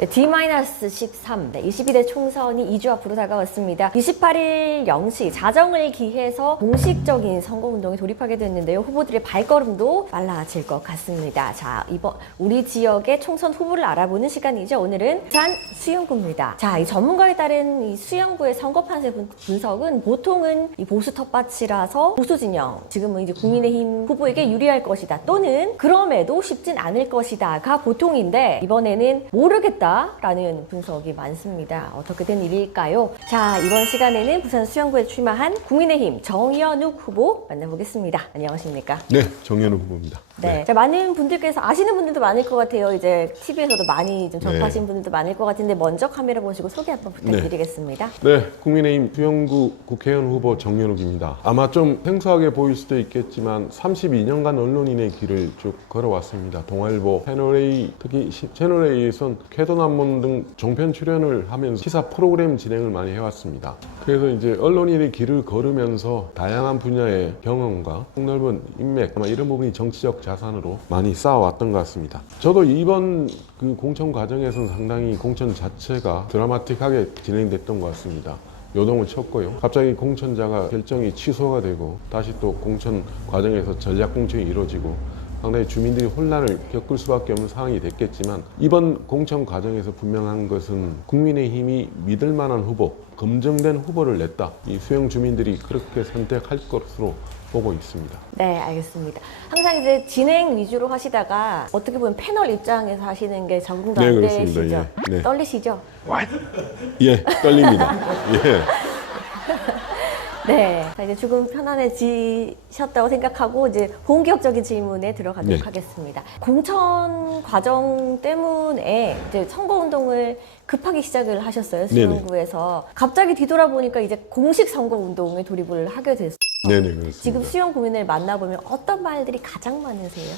네, D-13, 네, 22대 총선이 2주 앞으로 다가왔습니다. 28일 0시 자정을 기해서 공식적인 선거운동에 돌입하게 됐는데요. 후보들의 발걸음도 빨라질 것 같습니다. 자, 이번 우리 지역의 총선 후보를 알아보는 시간이죠. 오늘은 부산 수영구입니다. 자, 이 전문가에 따른 이 수영구의 선거 판세 분석은 보통은 이 보수 텃밭이라서 보수 진영, 지금은 이제 국민의힘 후보에게 유리할 것이다. 또는 그럼에도 쉽진 않을 것이다가 보통인데 이번에는 모르겠다라는 분석이 많습니다. 어떻게 된 일일까요? 자, 이번 시간에는 부산 수영구에 출마한 국민의힘 정연욱 후보 만나보겠습니다. 안녕하십니까? 네, 정연욱 후보입니다. 네. 자, 많은 분들께서 아시는 분들도 많을 것 같아요. 이제 TV에서도 많이 좀 접하신 분들도 많을 것 같은데 먼저 카메라 보시고 소개 한번 부탁드리겠습니다. 네, 국민의힘 수영구 국회의원 후보 정연욱입니다. 아마 좀 생소하게 보일 수도 있겠지만 32년간 언론인의 길을 쭉 걸어왔습니다. 동아일보, 채널A, 특히 채널A에선 쾌도난문 등 종편 출연을 하면서 시사 프로그램 진행을 많이 해왔습니다. 그래서 이제 언론인의 길을 걸으면서 다양한 분야의 경험과 폭넓은 인맥, 아마 이런 부분이 정치적 자산으로 많이 쌓아왔던 것 같습니다. 저도 이번 그 공천 과정에서는 상당히 공천 자체가 드라마틱하게 진행됐던 것 같습니다. 요동을 쳤고요. 갑자기 공천자가 결정이 취소가 되고 다시 또 공천 과정에서 전략 공천이 이루어지고 상당히 주민들이 혼란을 겪을 수밖에 없는 상황이 됐겠지만 이번 공천 과정에서 분명한 것은 국민의힘이 믿을 만한 후보, 검증된 후보를 냈다. 이 수영 주민들이 그렇게 선택할 것으로 보고 있습니다. 네, 알겠습니다. 항상 이제 진행 위주로 하시다가 어떻게 보면 패널 입장에서 하시는 게 적응도 안 되시죠? 예, 네. 떨리시죠? 예, 떨립니다. 예. 네. 자, 이제 조금 편안해지셨다고 생각하고 이제 본격적인 질문에 들어가도록 하겠습니다. 공천 과정 때문에 이제 선거운동을 급하게 시작을 하셨어요. 수영구에서. 갑자기 뒤돌아보니까 이제 공식 선거운동에 돌입을 하게 됐어요. 네네, 그렇습니다. 지금 수영 구민을 만나보면 어떤 말들이 가장 많으세요?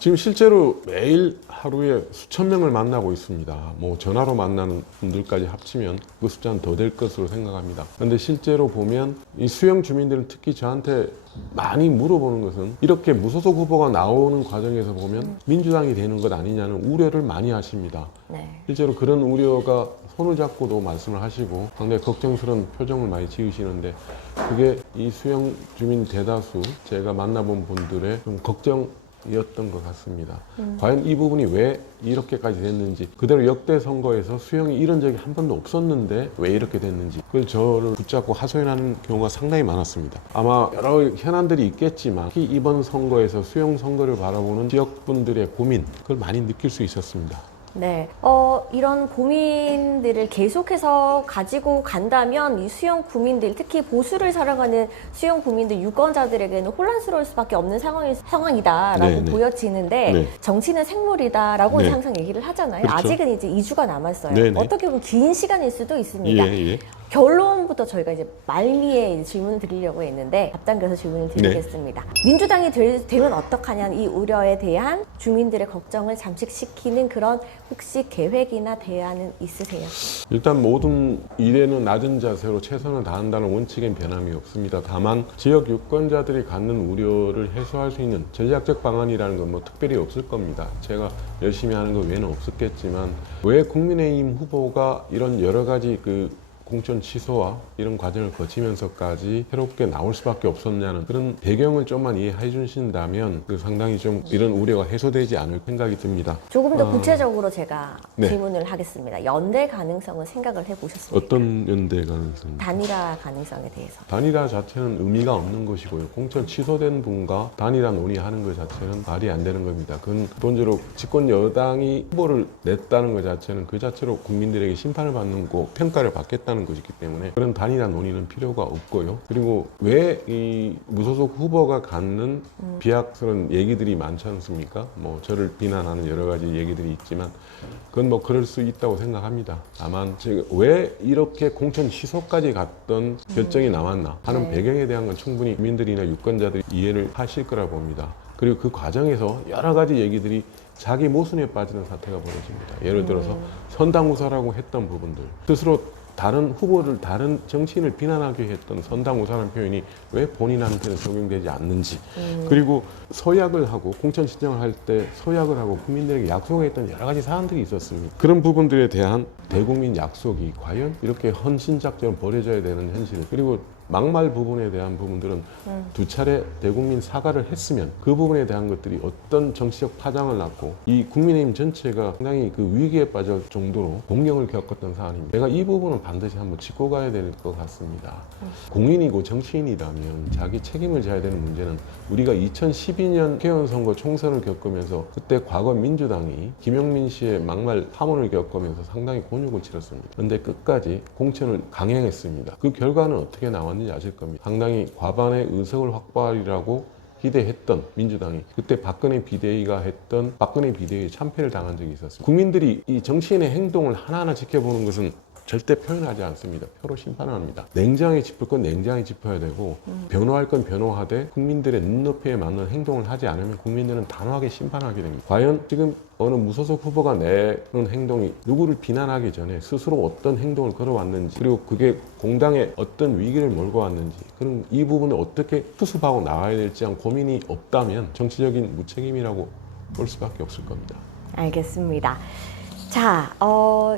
지금 실제로 매일 하루에 수천 명을 만나고 있습니다. 뭐 전화로 만나는 분들까지 합치면 그 숫자는 더 될 것으로 생각합니다. 그런데 실제로 보면 이 수영 주민들은 특히 저한테 많이 물어보는 것은 이렇게 무소속 후보가 나오는 과정에서 보면 민주당이 되는 것 아니냐는 우려를 많이 하십니다. 네. 실제로 그런 우려가 손을 잡고도 말씀을 하시고 상당히 걱정스러운 표정을 많이 지으시는데 그게 이 수영 주민 대다수 제가 만나본 분들의 좀 걱정이었던 것 같습니다. 과연 이 부분이 왜 이렇게까지 됐는지, 그대로 역대 선거에서 수영이 이런 적이 한 번도 없었는데 왜 이렇게 됐는지 그걸 저를 붙잡고 하소연하는 경우가 상당히 많았습니다. 아마 여러 현안들이 있겠지만 특히 이번 선거에서 수영 선거를 바라보는 지역분들의 고민, 그걸 많이 느낄 수 있었습니다. 네. 이런 고민들을 계속해서 가지고 간다면 이 수영 구민들, 특히 보수를 사랑하는 수영 구민들, 유권자들에게는 혼란스러울 수밖에 없는 상황이다라고 네, 네. 보여지는데 네. 정치는 생물이다라고 네. 항상 얘기를 하잖아요. 그렇죠. 아직은 이제 2주가 남았어요. 네, 네. 어떻게 보면 긴 시간일 수도 있습니다. 예. 결론부터 저희가 이제 말미에 이제 질문을 드리려고 했는데 앞당겨서 질문을 드리겠습니다. 민주당이 되면 어떡하냐는 이 우려에 대한 주민들의 걱정을 잠식시키는 그런 혹시 계획이나 대안은 있으세요? 일단 모든 일에는 낮은 자세로 최선을 다한다는 원칙엔 변함이 없습니다. 다만 지역 유권자들이 갖는 우려를 해소할 수 있는 전략적 방안이라는 건 뭐 특별히 없을 겁니다. 제가 열심히 하는 것 외에는 없었겠지만 왜 국민의힘 후보가 이런 여러 가지 그 공천 취소와 이런 과정을 거치면서까지 새롭게 나올 수밖에 없었냐는 그런 배경을 좀만 이해해 주신다면 상당히 좀 이런 우려가 해소되지 않을 생각이 듭니다. 조금 더 구체적으로 제가 네. 질문을 하겠습니다. 연대 가능성은 생각을 해보셨습니까? 어떤 연대 가능성? 단일화 가능성에 대해서. 단일화 자체는 의미가 없는 것이고요. 공천 취소된 분과 단일화 논의하는 것 자체는 말이 안 되는 겁니다. 그건 기본적으로 집권 여당이 후보를 냈다는 것 자체는 그 자체로 국민들에게 심판을 받는 거, 평가를 받겠다는 것이기 때문에 그런 단일화 논의는 필요가 없고요. 그리고 왜 이 무소속 후보가 갖는 비약스러운 얘기들이 많지 않습니까? 뭐 저를 비난하는 여러 가지 얘기들이 있지만 그건 뭐 그럴 수 있다고 생각합니다. 다만 제가 왜 이렇게 공천 취소까지 갔던 결정이 나왔나 하는 배경에 대한 건 충분히 국민들이나 유권자들이 이해를 하실 거라 봅니다. 그리고 그 과정에서 여러 가지 얘기들이 자기 모순에 빠지는 사태가 벌어집니다. 예를 들어서 선당우사라고 했던 부분들, 스스로 다른 후보를 다른 정치인을 비난하게 했던 선당우사라는 표현이 왜 본인한테는 적용되지 않는지 그리고 서약을 하고 공천 신청을 할 때 서약을 하고 국민들에게 약속했던 여러 가지 사안들이 있었습니다. 그런 부분들에 대한 대국민 약속이 과연 이렇게 헌신작전 벌어져야 되는 현실 그리고 막말 부분에 대한 부분들은 두 차례 대국민 사과를 했으면 그 부분에 대한 것들이 어떤 정치적 파장을 낳고 이 국민의힘 전체가 상당히 그 위기에 빠질 정도로 공경을 겪었던 사안입니다. 내가 이 부분은 반드시 한번 짚고 가야 될 것 같습니다. 공인이고 정치인이라면 자기 책임을 져야 되는 문제는 우리가 2012년 국회의원 선거 총선을 겪으면서 그때 과거 민주당이 김영민 씨의 막말 파문을 겪으면서 상당히 곤욕을 치렀습니다. 그런데 끝까지 공천을 강행했습니다. 그 결과는 어떻게 나왔는지 아실 겁니다. 상당히 과반의 의석을 확보하리라고 기대했던 민주당이 그때 박근혜 비대위가 했던 박근혜 비대위에 참패를 당한 적이 있었습니다. 국민들이 이 정치인의 행동을 하나하나 지켜보는 것은 절대 표현하지 않습니다. 표로 심판합니다. 냉정하게 짚을 건 냉정하게 짚어야 되고 변호할 건 변호하되 국민들의 눈높이에 맞는 행동을 하지 않으면 국민들은 단호하게 심판하게 됩니다. 과연 지금 어느 무소속 후보가 내는 행동이 누구를 비난하기 전에 스스로 어떤 행동을 걸어왔는지 그리고 그게 공당에 어떤 위기를 몰고 왔는지 그런 이 부분을 어떻게 수습하고 나가야 될지 한 고민이 없다면 정치적인 무책임이라고 볼 수밖에 없을 겁니다. 알겠습니다. 자,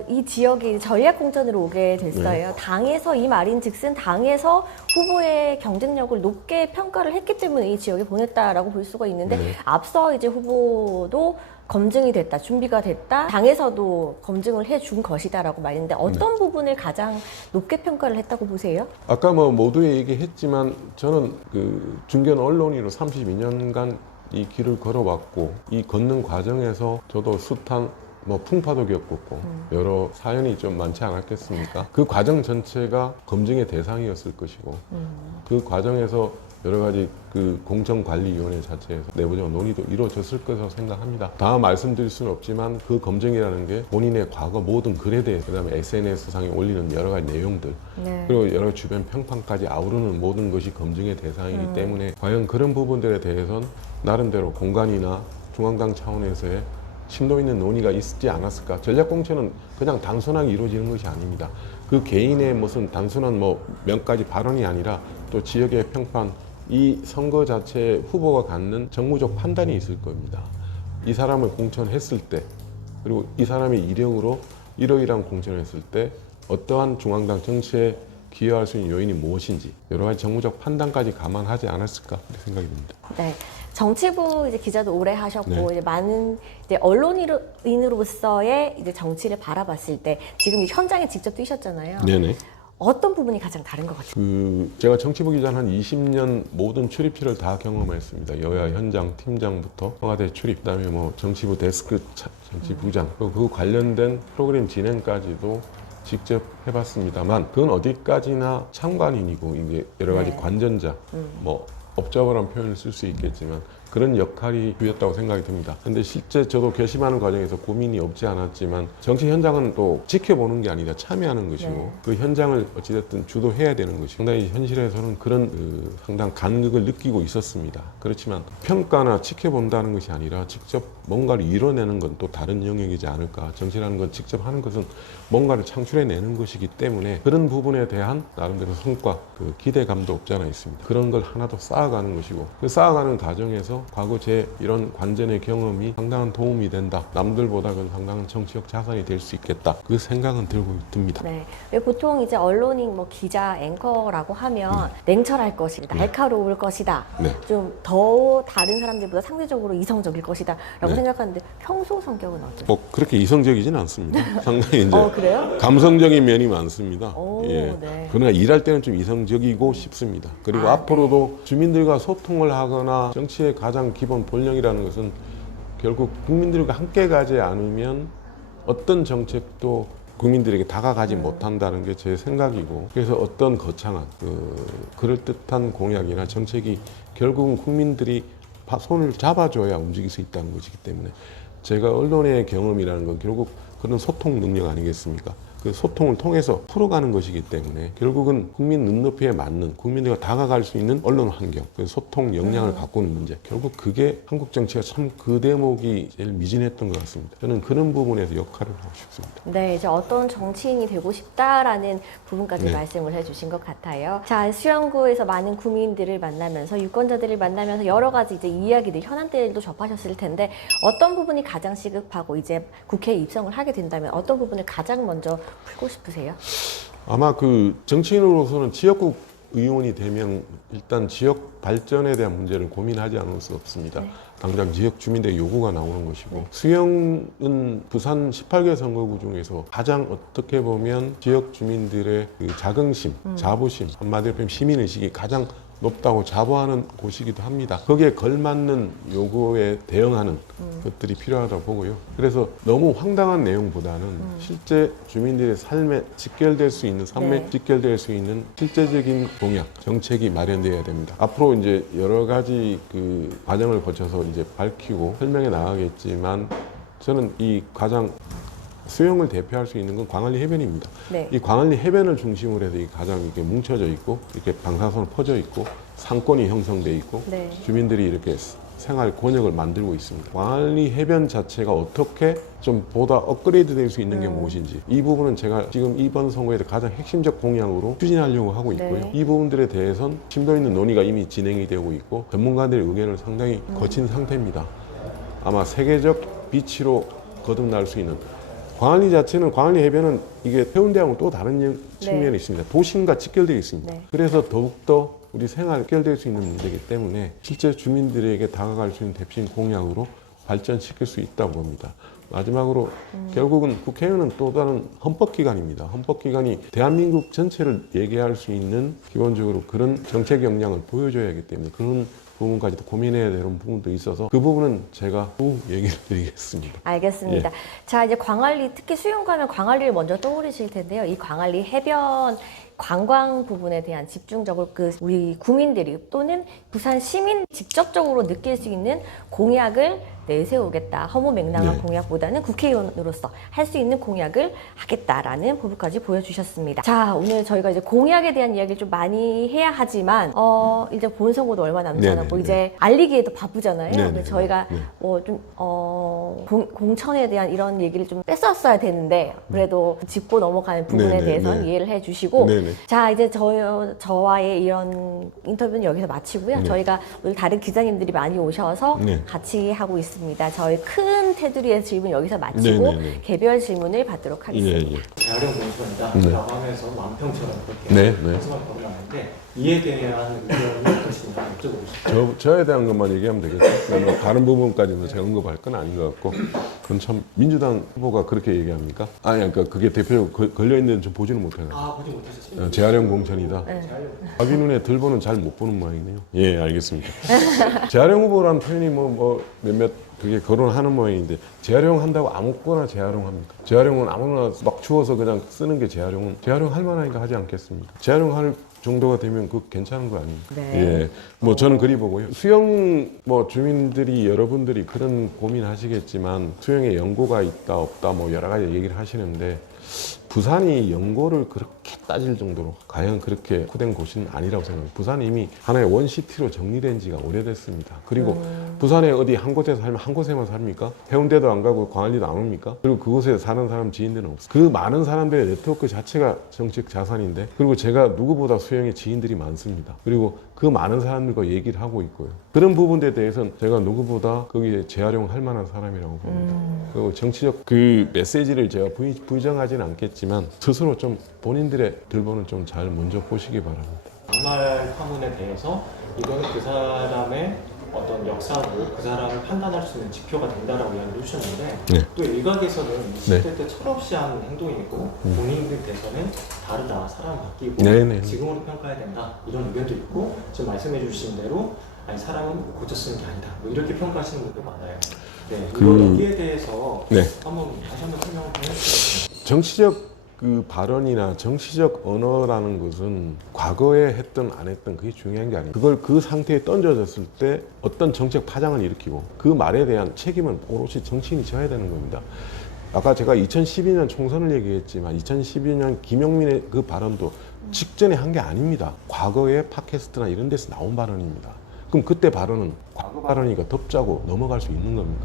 이 지역이 전략 공천으로 오게 됐어요. 네. 당에서 이 말인 즉슨 당에서 후보의 경쟁력을 높게 평가를 했기 때문에 이 지역에 보냈다라고 볼 수가 있는데 네. 앞서 이제 후보도 검증이 됐다, 준비가 됐다, 당에서도 검증을 해준 것이다라고 말했는데 어떤 부분을 가장 높게 평가를 했다고 보세요? 아까 뭐 모두에 얘기했지만 저는 그 중견 언론인으로 32년간 이 길을 걸어왔고 이 걷는 과정에서 저도 숱한 뭐 풍파도 겪었고 여러 사연이 좀 많지 않았겠습니까? 그 과정 전체가 검증의 대상이었을 것이고 그 과정에서 여러 가지 그 공정관리위원회 자체에서 내부적 논의도 이루어졌을 것이라고 생각합니다. 다 말씀드릴 수는 없지만 그 검증이라는 게 본인의 과거 모든 글에 대해서 그다음에 SNS상에 올리는 여러 가지 내용들 네. 그리고 여러 주변 평판까지 아우르는 모든 것이 검증의 대상이기 때문에 과연 그런 부분들에 대해서는 나름대로 공간이나 중앙당 차원에서의 심도 있는 논의가 있지 않았을까? 전략공천은 그냥 단순하게 이루어지는 것이 아닙니다. 그 개인의 무슨 단순한 뭐 몇 가지 발언이 아니라 또 지역의 평판, 이 선거 자체에 후보가 갖는 정무적 판단이 있을 겁니다. 이 사람을 공천했을 때, 그리고 이 사람의 이력으로 이러이러한 공천을 했을 때 어떠한 중앙당 정치에 기여할 수 있는 요인이 무엇인지 여러 가지 정무적 판단까지 감안하지 않았을까 생각이 듭니다. 네. 정치부 이제 기자도 오래 하셨고 네. 이제 많은 이제 언론인으로서의 이제 정치를 바라봤을 때 지금 이 현장에 직접 뛰셨잖아요. 네네. 어떤 부분이 가장 다른 것 같아요? 제가 정치부 기자는 한 20년 모든 출입처를 다 경험했습니다. 여야 현장 팀장부터 청와대 출입, 그다음에 뭐 정치부 데스크 정치부장, 그 관련된 프로그램 진행까지도 직접 해봤습니다만 그건 어디까지나 참관인이고 이제 여러 가지 네. 관전자, 뭐 업자부란 표현을 쓸 수 있겠지만 그런 역할이 주였다고 생각이 듭니다. 근데 실제 저도 결심하는 과정에서 고민이 없지 않았지만 정치 현장은 또 지켜보는 게 아니라 참여하는 것이고 네. 그 현장을 어찌됐든 주도해야 되는 것이고 상당히 현실에서는 그런 상당 간극을 느끼고 있었습니다. 그렇지만 평가나 지켜본다는 것이 아니라 직접 뭔가를 이뤄내는 건 또 다른 영역이지 않을까. 정치라는 건 직접 하는 것은 뭔가를 창출해내는 것이기 때문에 그런 부분에 대한 나름대로 성과, 그 기대감도 없지 않아 있습니다. 그런 걸 하나 더 쌓아가는 것이고 그 쌓아가는 과정에서 과거 제 이런 관전의 경험이 상당한 도움이 된다. 남들보다 그건 상당한 정치적 자산이 될 수 있겠다. 그 생각은 들고 듭니다. 네. 왜 보통 이제 언론인, 뭐 기자, 앵커라고 하면 냉철할 것이다, 날카로울 것이다, 네. 좀 더 다른 사람들보다 상대적으로 이성적일 것이다라고 네. 생각하는데 평소 성격은 어떠세요? 뭐 그렇게 이성적이진 않습니다. 상당히 이제 그래요? 감성적인 면이 많습니다. 오, 예. 네. 그러나 일할 때는 좀 이성적이고 싶습니다. 그리고 앞으로도 주민들과 소통을 하거나 정치의 가장 기본 본령이라는 것은 결국 국민들과 함께 가지 않으면 어떤 정책도 국민들에게 다가가지 못한다는 게 제 생각이고 그래서 어떤 거창한 그럴듯한 공약이나 정책이 결국은 국민들이 손을 잡아줘야 움직일 수 있다는 것이기 때문에 제가 언론의 경험이라는 건 결국 그런 소통 능력 아니겠습니까? 그 소통을 통해서 풀어가는 것이기 때문에 결국은 국민 눈높이에 맞는 국민들과 다가갈 수 있는 언론 환경, 그 소통 역량을 바꾸는 문제. 결국 그게 한국 정치가 참 그 대목이 제일 미진했던 것 같습니다. 저는 그런 부분에서 역할을 하고 싶습니다. 네, 이제 어떤 정치인이 되고 싶다라는 부분까지 네. 말씀을 해주신 것 같아요. 자, 수영구에서 많은 국민들을 만나면서 유권자들을 만나면서 여러 가지 이제 이야기들, 현안들도 접하셨을 텐데 어떤 부분이 가장 시급하고 이제 국회에 입성을 하게 된다면 어떤 부분을 가장 먼저 풀고 싶으세요? 아마 그 정치인으로서는 지역구 의원이 되면 일단 지역 발전에 대한 문제를 고민하지 않을 수 없습니다. 네. 당장 지역 주민들의 요구가 나오는 것이고 네. 수영은 부산 18개 선거구 중에서 가장 어떻게 보면 지역 주민들의 그 자긍심, 자부심, 한마디로 보면 시민의식이 가장 높다고 자부하는 곳이기도 합니다. 거기에 걸맞는 요구에 대응하는 것들이 필요하다고 보고요. 그래서 너무 황당한 내용보다는 실제 주민들의 삶에 직결될 수 있는, 삶에 네. 직결될 수 있는 실제적인 공약, 정책이 마련되어야 됩니다. 앞으로 이제 여러 가지 그 과정을 거쳐서 이제 밝히고 설명해 나가겠지만 저는 이 가장 수영을 대표할 수 있는 건 광안리 해변입니다. 네. 이 광안리 해변을 중심으로 해서 이 가장 이렇게 뭉쳐져 있고 이렇게 방사선을 퍼져 있고 상권이 형성돼 있고 네. 주민들이 이렇게 생활 권역을 만들고 있습니다. 광안리 해변 자체가 어떻게 좀 보다 업그레이드 될 수 있는 게 무엇인지 이 부분은 제가 지금 이번 선거에서 가장 핵심적 공약으로 추진하려고 하고 있고요. 네. 이 부분들에 대해서는 심도 있는 논의가 이미 진행이 되고 있고 전문가들의 의견을 상당히 거친 상태입니다. 아마 세계적 비치로 거듭날 수 있는 광안리 자체는 광안리 해변은 이게 해운대하고 또 다른 측면이 있습니다. 도심과 직결되어 있습니다. 네. 그래서 더욱더 우리 생활 직결될 수 있는 문제이기 때문에 실제 주민들에게 다가갈 수 있는 대표적인 공약으로 발전시킬 수 있다고 봅니다. 마지막으로 결국은 국회의원은 또 다른 헌법기관입니다. 헌법기관이 대한민국 전체를 얘기할 수 있는 기본적으로 그런 정책 역량을 보여줘야 하기 때문에 그런 부분까지도 고민해야 되는 부분도 있어서 그 부분은 제가 후 얘기를 드리겠습니다. 알겠습니다. 자, 이제 광안리, 특히 수영 가면 광안리를 먼저 떠오르실 텐데요. 이 광안리 해변 관광 부분에 대한 집중적으로 그 우리 국민들이 또는 부산 시민 직접적으로 느낄 수 있는 공약을 내세우겠다. 허무맹랑한 네. 공약보다는 국회의원으로서 할 수 있는 공약을 하겠다라는 부분까지 보여주셨습니다. 자, 오늘 저희가 이제 공약에 대한 이야기를 좀 많이 해야 하지만 이제 본선거도 얼마 남지 네네, 않았고 네. 이제 알리기에도 바쁘잖아요. 네네, 근데 저희가 네. 공천에 대한 이런 얘기를 좀 뺐었어야 되는데 그래도 짚고 넘어가는 부분에 네네, 대해서는 네. 이해를 해주시고 네네. 자, 이제 저와의 이런 인터뷰는 여기서 마치고요. 네. 저희가 오늘 다른 기자님들이 많이 오셔서 네. 같이 하고 있습니다. 저희 큰 테두리의 질문 여기서 마치고 네네네. 개별 질문을 받도록 하겠습니다. 예, 예. 재활용 공천이다 네. 라고 하면서 완평처럼 그렇게 네, 네. 말씀을 거론하는데 이에 대한 의견이 어떠신지 여쭤보고 싶어요. 저에 대한 것만 얘기하면 되겠죠. 뭐 다른 부분까지는 제가 언급할 건 아닌 것 같고 그건 참 민주당 후보가 그렇게 얘기합니까? 아니 그러니까 그게 대표 걸려있는 좀 보지는 못해요. 보지 못하셨습니다. 재활용 공천이다. 재활용. 자기 눈에 들보는 잘 못 보는 모양이네요. 예, 알겠습니다. 재활용 후보라는 표현이 몇몇 그게 거론하는 모양인데 재활용한다고 아무거나 재활용합니까? 재활용은 아무나 막 주워서 그냥 쓰는 게 재활용할 만하니까 하지 않겠습니까? 재활용할 정도가 되면 그거 괜찮은 거 아닙니까? 네. 예, 뭐 저는 그리 보고요. 수영 주민들이 여러분들이 그런 고민하시겠지만 수영에 연고가 있다 없다 뭐 여러 가지 얘기를 하시는데 부산이 연고를 그렇게 따질 정도로 과연 그렇게 후된 곳은 아니라고 생각합니다. 부산이 이미 하나의 원시티로 정리된 지가 오래됐습니다. 그리고 부산에 어디 한 곳에서 살면 한 곳에만 삽니까? 해운대도 안 가고 광안리도 안 옵니까? 그리고 그곳에 사는 사람 지인들은 없어요. 그 많은 사람들의 네트워크 자체가 정책 자산인데 그리고 제가 누구보다 수영의 지인들이 많습니다. 그리고 그 많은 사람들과 얘기를 하고 있고요. 그런 부분에 대해서는 제가 누구보다 거기에 재활용할 만한 사람이라고 봅니다. 그리고 정치적 그 메시지를 제가 부정하지는 않겠지만 스스로 좀 본인들의 들보는 좀 잘 먼저 보시기 바랍니다. 막말 파문에 대해서 이거는 그 사람의 어떤 역사고 그 사람을 판단할 수 있는 지표가 된다라고 이야기를 해주셨는데 네. 또 일각에서는 네. 20대 때 철없이 한 행동이고 본인들께서는 다르다, 사람 바뀌고 네네. 지금으로 평가해야 된다 이런 의견도 있고 지금 말씀해 주신 대로 아니 사람은 고쳐 쓰는 게 아니다 뭐 이렇게 평가하시는 분도 많아요. 네, 여기에 대해서 네. 한번 다시 한번 설명을 해주시죠. 정치적 그 발언이나 정치적 언어라는 것은 과거에 했든 안 했든 그게 중요한 게 아니에요. 그걸 그 상태에 던져졌을 때 어떤 정책 파장을 일으키고 그 말에 대한 책임은 오롯이 정치인이 져야 되는 겁니다. 아까 제가 2012년 총선을 얘기했지만 2012년 김용민의 그 발언도 직전에 한 게 아닙니다. 과거에 팟캐스트나 이런 데서 나온 발언입니다. 그럼 그때 발언은 과거 발언이니까 덮자고 넘어갈 수 있는 겁니다.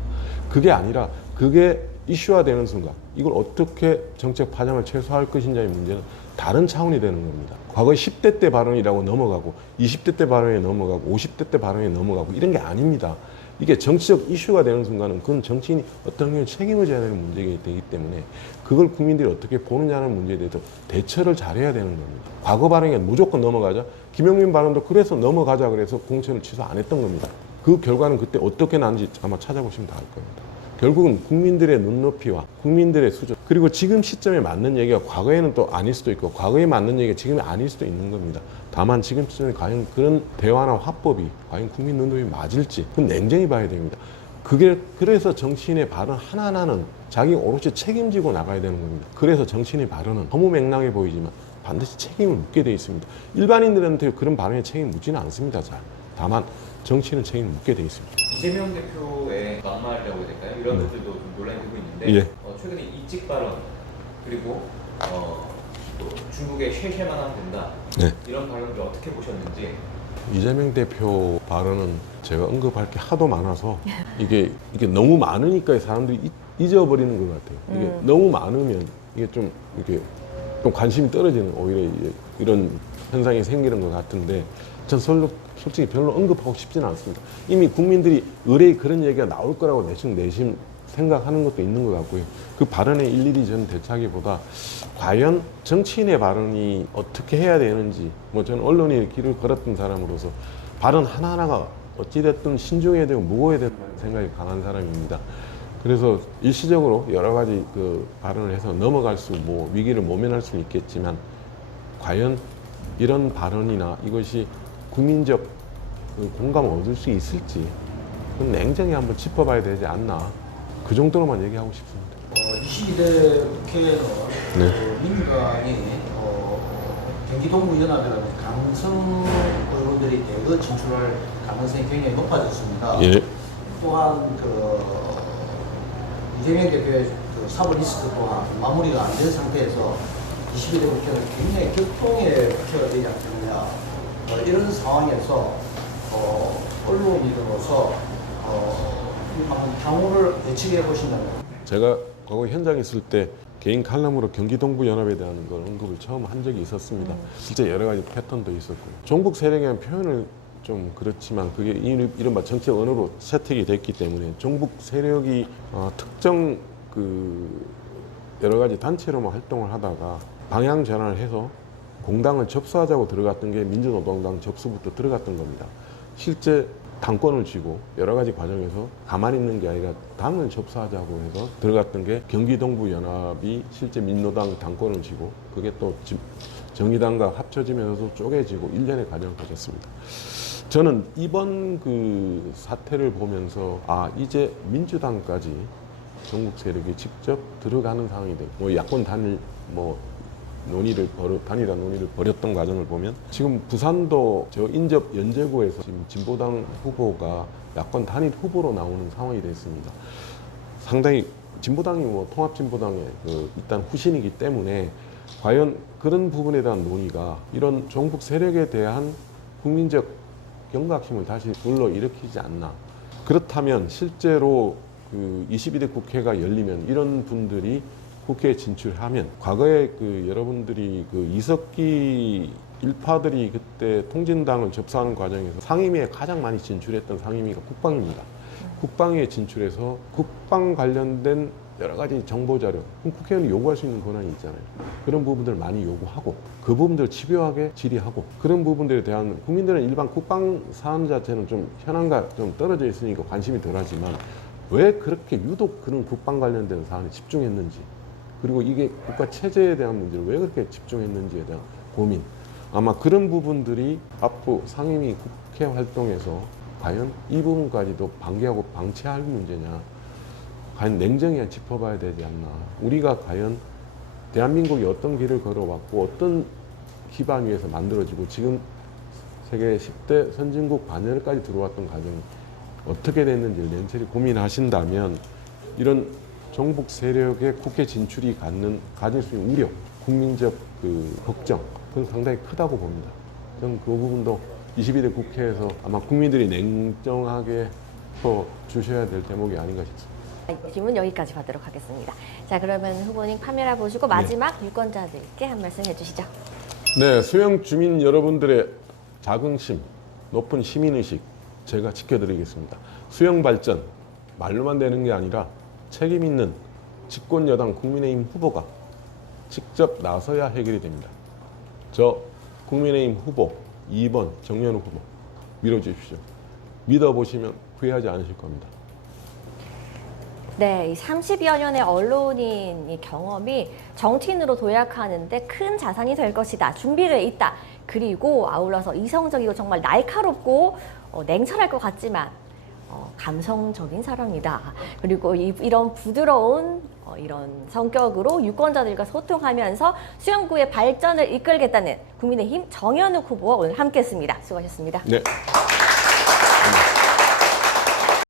그게 아니라 그게 이슈화되는 순간 이걸 어떻게 정책 파장을 최소화할 것인지의 문제는 다른 차원이 되는 겁니다. 과거 10대 때 발언이라고 넘어가고 20대 때 발언에 넘어가고 50대 때 발언에 넘어가고 이런 게 아닙니다. 이게 정치적 이슈가 되는 순간은 그건 정치인이 어떤 경우에 책임을 져야 되는 문제가 되기 때문에 그걸 국민들이 어떻게 보느냐는 문제에 대해서 대처를 잘해야 되는 겁니다. 과거 발언에 무조건 넘어가자. 김용민 발언도 그래서 넘어가자 그래서 공천을 취소 안 했던 겁니다. 그 결과는 그때 어떻게 났는지 아마 찾아보시면 다 알 겁니다. 결국은 국민들의 눈높이와 국민들의 수준 그리고 지금 시점에 맞는 얘기가 과거에는 또 아닐 수도 있고 과거에 맞는 얘기가 지금이 아닐 수도 있는 겁니다. 다만 지금 시점에 과연 그런 대화나 화법이 과연 국민 눈높이 맞을지 그건 냉정히 봐야 됩니다. 그래서 정치인의 발언 하나하나는 자기 오롯이 책임지고 나가야 되는 겁니다. 그래서 정치인의 발언은 너무 맥락해 보이지만 반드시 책임을 묻게 돼 있습니다. 일반인들한테 그런 발언에 책임 묻지는 않습니다. 잘. 다만 정치인은 책임을 묻게 돼 있습니다. 이재명 대표의 막말이라고 해야 될까요? 이런 네. 것들도 좀 논란이 되고 있는데 예. 최근에 이직 발언 그리고 또 중국에 쉘쉘만 하면 된다 네. 이런 발언들 어떻게 보셨는지. 이재명 대표 발언은 제가 언급할 게 하도 많아서 이게 너무 많으니까 사람들이 잊어버리는 것 같아요. 이게 너무 많으면 이게 좀 이렇게 좀 관심이 떨어지는 오히려 이런 현상이 생기는 것 같은데 전 솔직히 별로 언급하고 싶지는 않습니다. 이미 국민들이 의뢰에 그런 얘기가 나올 거라고 내심 생각하는 것도 있는 것 같고요. 그 발언에 일일이 저는 대처하기보다 과연 정치인의 발언이 어떻게 해야 되는지 뭐 저는 언론에 길을 걸었던 사람으로서 발언 하나하나가 어찌됐든 신중해야 되고 무거워야 된다는 생각이 강한 사람입니다. 그래서 일시적으로 여러 가지 그 발언을 해서 넘어갈 위기를 모면할 수는 있겠지만 과연 이런 발언이나 이것이 국민적 공감을 얻을 수 있을지 그건 냉정히 한번 짚어봐야 되지 않나 그 정도로만 얘기하고 싶습니다. 22대 국회는 네. 민주당이 경기 동부연합이라는 강성 의원들이 대거 진출할 가능성이 굉장히 높아졌습니다. 예. 또한 이재명 대표의 사법 리스크 또한 마무리가 안 된 상태에서 22대 국회는 굉장히 격동의 국회가 되지 않겠느냐. 이런 상황에서 언론인으로서 향후를 예측해 보신다면 제가 과거 현장에 있을 때 개인 칼럼으로 경기동부연합에 대한 걸 언급을 처음 한 적이 있었습니다. 실제 여러 가지 패턴도 있었고 종북 세력에 대한 표현을 좀 그렇지만 그게 이른바 정치 언어로 채택이 됐기 때문에 종북 세력이 특정 여러 가지 단체로만 활동을 하다가 방향 전환을 해서 공당을 접수하자고 들어갔던 게 민주노동당 접수부터 들어갔던 겁니다. 실제 당권을 쥐고 여러 가지 과정에서 가만히 있는 게 아니라 당을 접수하자고 해서 들어갔던 게 경기동부연합이 실제 민노당 당권을 쥐고 그게 또 정의당과 합쳐지면서 쪼개지고 일련의 과정을 거쳤습니다. 저는 이번 그 사태를 보면서 이제 민주당까지 전국 세력이 직접 들어가는 상황이 되고 야권 단일 단일화 논의를 벌였던 과정을 보면 지금 부산도 저 인접 연제구에서 지금 진보당 후보가 야권 단일 후보로 나오는 상황이 됐습니다. 상당히 진보당이 통합진보당의 일단 후신이기 때문에 과연 그런 부분에 대한 논의가 이런 종북 세력에 대한 국민적 경각심을 다시 불러일으키지 않나. 그렇다면 실제로 22대 국회가 열리면 이런 분들이 국회에 진출하면 과거에 여러분들이 이석기 일파들이 그때 통진당을 접수하는 과정에서 상임위에 가장 많이 진출했던 상임위가 국방입니다. 국방위에 진출해서 국방 관련된 여러 가지 정보 자료, 그럼 국회의원이 요구할 수 있는 권한이 있잖아요. 그런 부분들을 많이 요구하고 그 부분들을 집요하게 질의하고 그런 부분들에 대한 국민들은 일반 국방 사안 자체는 좀 현안과 좀 떨어져 있으니까 관심이 덜하지만 왜 그렇게 유독 그런 국방 관련된 사안에 집중했는지 그리고 이게 국가 체제에 대한 문제를 왜 그렇게 집중했는지에 대한 고민 아마 그런 부분들이 앞으로 상임위 국회 활동에서 과연 이 부분까지도 방기하고 방치할 문제냐 과연 냉정히 짚어봐야 되지 않나. 우리가 과연 대한민국이 어떤 길을 걸어왔고 어떤 기반 위에서 만들어지고 지금 세계 10대 선진국 반열까지 들어왔던 과정이 어떻게 됐는지를 냉철히 고민하신다면 이런 종북 세력의 국회 진출이 가질 수 있는 우려, 국민적 걱정, 그건 상당히 크다고 봅니다. 저는 그 부분도 22대 국회에서 아마 국민들이 냉정하게 주셔야 될 대목이 아닌가 싶습니다. 이 질문 여기까지 받도록 하겠습니다. 자, 그러면 후보님 카메라 보시고 마지막 유권자들께 한 말씀 해주시죠. 네, 수영 주민 여러분들의 자긍심, 높은 시민의식 제가 지켜드리겠습니다. 수영 발전, 말로만 되는 게 아니라 책임 있는 집권 여당 국민의힘 후보가 직접 나서야 해결이 됩니다. 저 국민의힘 후보 2번 정연욱 후보 밀어주십시오. 믿어보시면 후회하지 않으실 겁니다. 네, 이 30여 년의 언론인 이 경험이 정치인으로 도약하는데 큰 자산이 될 것이다. 준비되어 있다. 그리고 아울러서 이성적이고 정말 날카롭고 냉철할 것 같지만 감성적인 사람이다. 그리고 이런 부드러운 이런 성격으로 유권자들과 소통하면서 수영구의 발전을 이끌겠다는 국민의힘 정연욱 후보와 오늘 함께했습니다. 수고하셨습니다. 네.